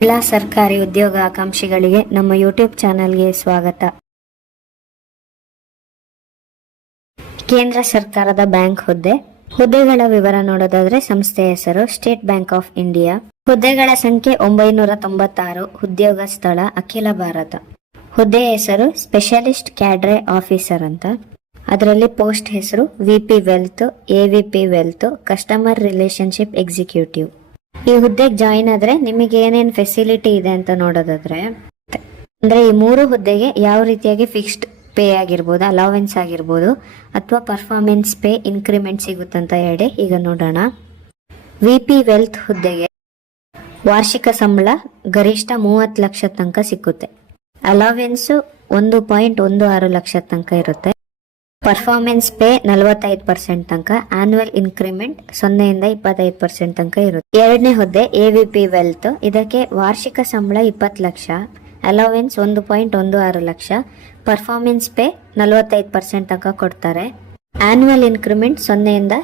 ಎಲ್ಲ ಸರ್ಕಾರಿ ಉದ್ಯೋಗ ಆಕಾಂಕ್ಷಿಗಳಿಗೆ ನಮ್ಮ ಯೂಟ್ಯೂಬ್ ಚಾನೆಲ್ಗೆ ಸ್ವಾಗತ. ಕೇಂದ್ರ ಸರ್ಕಾರದ ಬ್ಯಾಂಕ್ ಹುದ್ದೆಗಳ ವಿವರ ನೋಡೋದಾದ್ರೆ ಸಂಸ್ಥೆಯ ಹೆಸರು ಸ್ಟೇಟ್ ಬ್ಯಾಂಕ್ ಆಫ್ ಇಂಡಿಯಾ. ಹುದ್ದೆಗಳ ಸಂಖ್ಯೆ 996. ಉದ್ಯೋಗ ಸ್ಥಳ ಅಖಿಲ ಭಾರತ. ಹುದ್ದೆಯ ಹೆಸರು ಸ್ಪೆಷಲಿಸ್ಟ್ ಕ್ಯಾಡ್ರೆ ಆಫೀಸರ್ ಅಂತ. ಅದರಲ್ಲಿ ಪೋಸ್ಟ್ ಹೆಸರು VP wealth, AVP wealth, customer relationship executive. ಈ ಹುದ್ದೆಗೆ ಜಾಯಿನ್ ಆದ್ರೆ ನಿಮಗೆ ಏನೇನು ಫೆಸಿಲಿಟಿ ಇದೆ ಅಂತ ನೋಡೋದಾದ್ರೆ, ಅಂದ್ರೆ ಈ 3 ಹುದ್ದೆಗೆ ಯಾವ ರೀತಿಯಾಗಿ ಫಿಕ್ಸ್ಡ್ ಪೇ ಆಗಿರ್ಬೋದು, ಅಲವೆನ್ಸ್ ಆಗಿರ್ಬೋದು, ಅಥವಾ ಪರ್ಫಾರ್ಮೆನ್ಸ್ ಪೇ ಇನ್ಕ್ರಿಮೆಂಟ್ ಸಿಗುತ್ತಂತ ಹೇಳಿ ಈಗ ನೋಡೋಣ. ವಿಪಿ ವೆಲ್ತ್ ಹುದ್ದೆಗೆ ವಾರ್ಷಿಕ ಸಂಬಳ ಗರಿಷ್ಠ 30 ಲಕ್ಷ ತನಕ ಸಿಕ್ಕುತ್ತೆ. ಅಲವೆನ್ಸ್ 1.16 ಲಕ್ಷ ತನಕ ಇರುತ್ತೆ. ಪರ್ಫಾರ್ಮೆನ್ಸ್ ಪೇ 45% ತನಕ. ಆನ್ಯುವಲ್ ಇನ್ಕ್ರಿಮೆಂಟ್ 0 ಇಂದ 25% ತನಕ ಇರುತ್ತೆ. ಎರಡನೇ ಹುದ್ದೆ ಎವಿಪಿ ವೆಲ್ತ್. ಇದಕ್ಕೆ ವಾರ್ಷಿಕ ಸಂಬಳ 20 lakh, allowance 1.16 lakh, performance pay 45% ತನಕ ಕೊಡ್ತಾರೆ. ಆನ್ಯುವಲ್ ಇನ್ಕ್ರಿಮೆಂಟ್ 0 ಇಂದ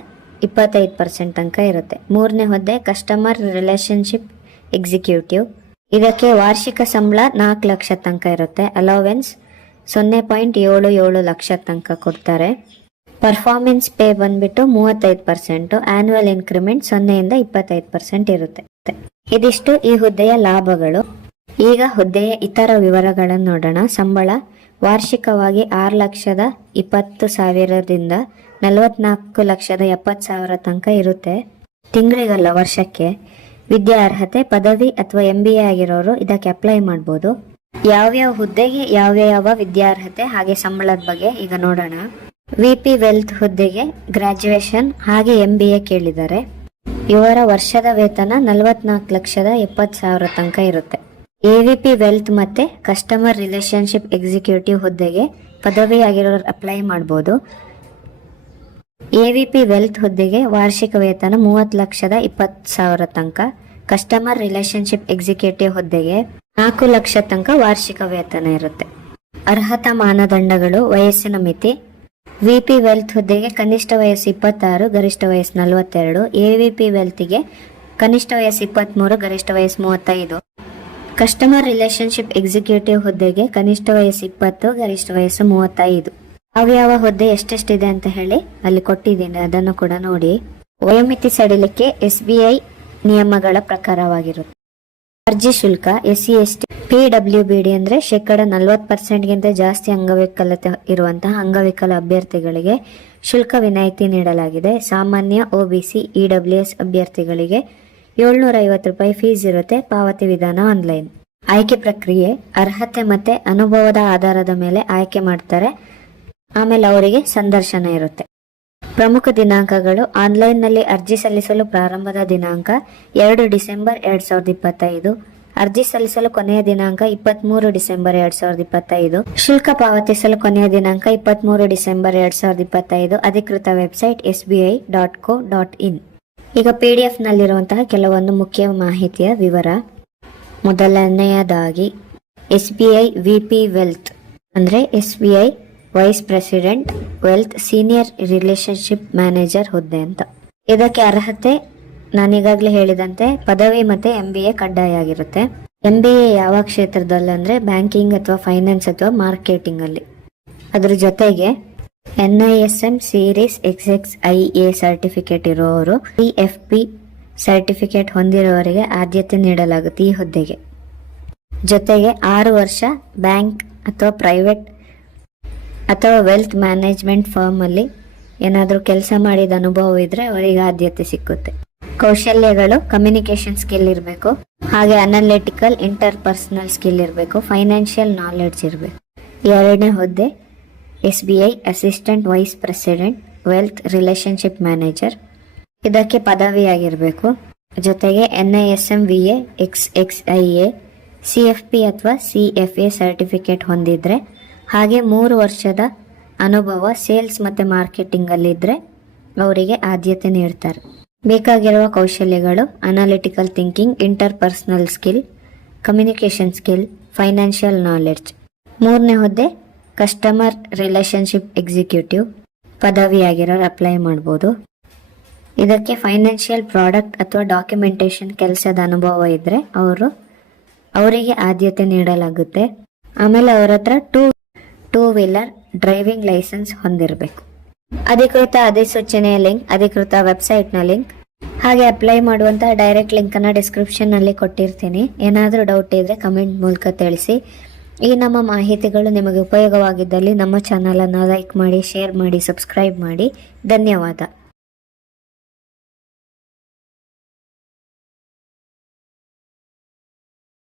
25% ತನಕ ಇರುತ್ತೆ. ಮೂರನೇ ಹುದ್ದೆ ಕಸ್ಟಮರ್ ರಿಲೇಶನ್ಶಿಪ್ ಎಕ್ಸಿಕ್ಯೂಟಿವ್. ಇದಕ್ಕೆ ವಾರ್ಷಿಕ ಸಂಬಳ 4 ಲಕ್ಷ ತನಕ ಇರುತ್ತೆ. ಅಲವೆನ್ಸ್ 0.77 ಲಕ್ಷ ತನಕ ಕೊಡ್ತಾರೆ. ಪರ್ಫಾರ್ಮೆನ್ಸ್ ಪೇ ಬಂದ್ಬಿಟ್ಟು 35%, ಆನ್ಯುವಲ್ ಇನ್ಕ್ರಿಮೆಂಟ್ 0 ಇಂದ 25% ಇರುತ್ತೆ. ಇದಿಷ್ಟು ಈ ಹುದ್ದೆಯ ಲಾಭಗಳು. ಈಗ ಹುದ್ದೆಯ ಇತರ ವಿವರಗಳನ್ನು ನೋಡೋಣ. ಸಂಬಳ ವಾರ್ಷಿಕವಾಗಿ 6,20,000ದಿಂದ 44,70,000 ತನಕ ಇರುತ್ತೆ. ತಿಂಗಳಿಗಲ್ಲ, ವರ್ಷಕ್ಕೆ. ವಿದ್ಯಾರ್ಹತೆ ಪದವಿ ಅಥವಾ MBA ಆಗಿರೋರು ಇದಕ್ಕೆ ಅಪ್ಲೈ ಮಾಡ್ಬೋದು. ಯಾವ್ಯಾವ ಹುದ್ದೆಗೆ ಯಾವ್ಯಾವ ವಿದ್ಯಾರ್ಹತೆ ಹಾಗೆ ಸಂಬಳದ ಬಗ್ಗೆ ಈಗ ನೋಡೋಣ. ವಿಪಿ ವೆಲ್ತ್ ಹುದ್ದೆಗೆ ಗ್ರಾಜುಯೇಷನ್ ಹಾಗೆ MBA ಕೇಳಿದ್ದಾರೆ. ಇವರ ವರ್ಷದ ವೇತನ 44,70,000 ತನಕ ಇರುತ್ತೆ. ಎವಿಪಿ ವೆಲ್ತ್ ಮತ್ತೆ ಕಸ್ಟಮರ್ ರಿಲೇಶನ್ಶಿಪ್ ಎಕ್ಸಿಕ್ಯೂಟಿವ್ ಹುದ್ದೆಗೆ ಪದವಿ ಆಗಿರೋರು ಅಪ್ಲೈ ಮಾಡ್ಬೋದು. ಎವಿಪಿ ವೆಲ್ತ್ ಹುದ್ದೆಗೆ ವಾರ್ಷಿಕ ವೇತನ 30,20,000 ತನಕ. ಕಸ್ಟಮರ್ ರಿಲೇಶನ್ಶಿಪ್ ಎಕ್ಸಿಕ್ಯೂಟಿವ್ ಹುದ್ದೆಗೆ 4 ಲಕ್ಷ ತನಕ ವಾರ್ಷಿಕ ವೇತನ ಇರುತ್ತೆ. ಅರ್ಹತಾ ಮಾನದಂಡಗಳು: ವಯಸ್ಸಿನ ಮಿತಿ. ವಿಪಿ ವೆಲ್ತ್ ಹುದ್ದೆಗೆ ಕನಿಷ್ಠ ವಯಸ್ಸು 26, ಗರಿಷ್ಠ ವಯಸ್ಸು 42. ಎವಿಪಿ ವೆಲ್ತ್ಗೆ ಕನಿಷ್ಠ ವಯಸ್ಸು 23, ಗರಿಷ್ಠ ವಯಸ್ಸು 35. ಕಸ್ಟಮರ್ ರಿಲೇಶನ್ಶಿಪ್ ಎಕ್ಸಿಕ್ಯೂಟಿವ್ ಹುದ್ದೆಗೆ ಕನಿಷ್ಠ ವಯಸ್ಸು 20, ಗರಿಷ್ಠ ವಯಸ್ಸು 35. ಯಾವ ಹುದ್ದೆ ಎಷ್ಟೆಷ್ಟಿದೆ ಅಂತ ಹೇಳಿ ಅಲ್ಲಿ ಕೊಟ್ಟಿದ್ದೀನಿ, ಅದನ್ನು ಕೂಡ ನೋಡಿ. ವಯೋಮಿತಿ ಸಡಿಲಿಕೆ SBI ನಿಯಮಗಳ ಪ್ರಕಾರವಾಗಿರುತ್ತೆ. ಅರ್ಜಿ ಶುಲ್ಕ: SC ST PWBD ಅಂದ್ರೆ 40% ಜಾಸ್ತಿ ಅಂಗವಿಕಲತೆ ಇರುವಂತಹ ಅಂಗವಿಕಲ ಅಭ್ಯರ್ಥಿಗಳಿಗೆ ಶುಲ್ಕ ವಿನಾಯಿತಿ ನೀಡಲಾಗಿದೆ. ಸಾಮಾನ್ಯ OBC EWS ಅಭ್ಯರ್ಥಿಗಳಿಗೆ 750 ರೂಪಾಯಿ ಫೀಸ್ ಇರುತ್ತೆ. ಪಾವತಿ ವಿಧಾನ ಆನ್ಲೈನ್. ಆಯ್ಕೆ ಪ್ರಕ್ರಿಯೆ: ಅರ್ಹತೆ ಮತ್ತೆ ಅನುಭವದ ಆಧಾರದ ಮೇಲೆ ಆಯ್ಕೆ ಮಾಡ್ತಾರೆ. ಆಮೇಲೆ ಅವರಿಗೆ ಸಂದರ್ಶನ ಇರುತ್ತೆ. ಪ್ರಮುಖ ದಿನಾಂಕಗಳು: ಆನ್ಲೈನ್ ನಲ್ಲಿ ಅರ್ಜಿ ಸಲ್ಲಿಸಲು ಪ್ರಾರಂಭದ ದಿನಾಂಕ 2 ಡಿಸೆಂಬರ್ 2025. ಅರ್ಜಿ ಸಲ್ಲಿಸಲು ಕೊನೆಯ ದಿನಾಂಕ 23 ಡಿಸೆಂಬರ್ 2025. ಶುಲ್ಕ ಪಾವತಿಸಲು ಕೊನೆಯ ದಿನಾಂಕ 23 ಡಿಸೆಂಬರ್ 2025. ಅಧಿಕೃತ ವೆಬ್ಸೈಟ್ sbi.co.in. ಈಗ PDF ನಲ್ಲಿರುವಂತಹ ಕೆಲವೊಂದು ಮುಖ್ಯ ಮಾಹಿತಿಯ ವಿವರ. ಮೊದಲನೆಯದಾಗಿ SBI ವಿಪಿ ವೆಲ್ತ್ ಅಂದ್ರೆ SBI vice president wealth senior relationship manager ಹುದ್ದೆ ಅಂತ. ಇದಕ್ಕೆ ಅರ್ಹತೆ ನಾನೀಗಾಗಲೇ ಹೇಳಿದಂತೆ ಪದವಿ ಮತ್ತೆ MBA ಕಡ್ಡಾಯ ಆಗಿರುತ್ತೆ. MBA ಯಾವ ಕ್ಷೇತ್ರದಲ್ಲಿ ಅಂದ್ರೆ ಬ್ಯಾಂಕಿಂಗ್ ಅಥವಾ ಫೈನಾನ್ಸ್ ಅಥವಾ ಮಾರ್ಕೆಟಿಂಗ್ ಅಲ್ಲಿ. ಅದ್ರ ಜೊತೆಗೆ NISM ಸೀರೀಸ್ XXIA ಸರ್ಟಿಫಿಕೇಟ್ ಇರೋರು, CFP ಸರ್ಟಿಫಿಕೇಟ್ ಹೊಂದಿರೋರಿಗೆ ಆದ್ಯತೆ ನೀಡಲಾಗುತ್ತೆ ಈ ಹುದ್ದೆಗೆ. ಜೊತೆಗೆ 6 ವರ್ಷ ಬ್ಯಾಂಕ್ ಅಥವಾ ಪ್ರೈವೇಟ್ ಅಥವಾ ವೆಲ್ತ್ ಮ್ಯಾನೇಜ್ಮೆಂಟ್ ಫರ್ಮ್ ಅಲ್ಲಿ ಏನಾದರೂ ಕೆಲಸ ಮಾಡಿದ ಅನುಭವ ಇದ್ರೆ ಅವರಿಗೆ ಆದ್ಯತೆ ಸಿಕ್ಕುತ್ತೆ. ಕೌಶಲ್ಯಗಳು: ಕಮ್ಯುನಿಕೇಶನ್ ಸ್ಕಿಲ್ ಇರಬೇಕು, ಹಾಗೆ ಅನಾಲಿಟಿಕಲ್ ಇಂಟರ್ಪರ್ಸನಲ್ ಸ್ಕಿಲ್ ಇರಬೇಕು, ಫೈನಾನ್ಷಿಯಲ್ ನಾಲೆಡ್ಜ್ ಇರಬೇಕು. ಎರಡನೇ ಹುದ್ದೆ SBI assistant vice president wealth relationship manager. ಇದಕ್ಕೆ ಪದವಿ ಆಗಿರಬೇಕು. ಜೊತೆಗೆ NISM VA XXIA CFP ಅಥವಾ CFA ಸರ್ಟಿಫಿಕೇಟ್ ಹೊಂದಿದ್ರೆ, ಹಾಗೆ 3 ವರ್ಷದ ಅನುಭವ ಸೇಲ್ಸ್ ಮತ್ತೆ ಮಾರ್ಕೆಟಿಂಗ್ ಅಲ್ಲಿ ಇದ್ರೆ ಅವರಿಗೆ ಆದ್ಯತೆ ನೀಡ್ತಾರೆ. ಬೇಕಾಗಿರುವ ಕೌಶಲ್ಯಗಳು: analytical thinking, interpersonal skill, communication skill, financial knowledge. ಮೂರನೇ ಹುದ್ದೆ ಕಸ್ಟಮರ್ ರಿಲೇಶನ್ಶಿಪ್ ಎಕ್ಸಿಕ್ಯೂಟಿವ್. ಪದವಿ ಆಗಿರೋರು ಅಪ್ಲೈ ಮಾಡ್ಬೋದು. ಇದಕ್ಕೆ ಫೈನಾನ್ಷಿಯಲ್ ಪ್ರಾಡಕ್ಟ್ ಅಥವಾ ಡಾಕ್ಯುಮೆಂಟೇಶನ್ ಕೆಲಸದ ಅನುಭವ ಇದ್ರೆ ಅವರು ಅವರಿಗೆ ಆದ್ಯತೆ ನೀಡಲಾಗುತ್ತೆ. ಆಮೇಲೆ ಅವರ ಹತ್ರ ಟೂ ವೀಲರ್ ಡ್ರೈವಿಂಗ್ ಲೈಸೆನ್ಸ್ ಹೊಂದಿರಬೇಕು. ಅಧಿಕೃತ ಅಧಿಸೂಚನೆಯ ಲಿಂಕ್, ಅಧಿಕೃತ ವೆಬ್ಸೈಟ್ನ ಲಿಂಕ್, ಹಾಗೆ ಅಪ್ಲೈ ಮಾಡುವಂತ ಡೈರೆಕ್ಟ್ ಲಿಂಕ್ ಅನ್ನ ಡಿಸ್ಕ್ರಿಪ್ಷನ್ ನಲ್ಲಿ ಕೊಟ್ಟಿರ್ತೀನಿ. ಏನಾದರೂ ಡೌಟ್ ಇದ್ರೆ ಕಮೆಂಟ್ ಮೂಲಕ ತಿಳಿಸಿ. ಈ ನಮ್ಮ ಮಾಹಿತಿಗಳು ನಿಮಗೆ ಉಪಯೋಗವಾಗಿದ್ದಲ್ಲಿ ನಮ್ಮ ಚಾನಲ್ ಅನ್ನು ಲೈಕ್ ಮಾಡಿ, ಶೇರ್ ಮಾಡಿ, ಸಬ್ಸ್ಕ್ರೈಬ್ ಮಾಡಿ. ಧನ್ಯವಾದ.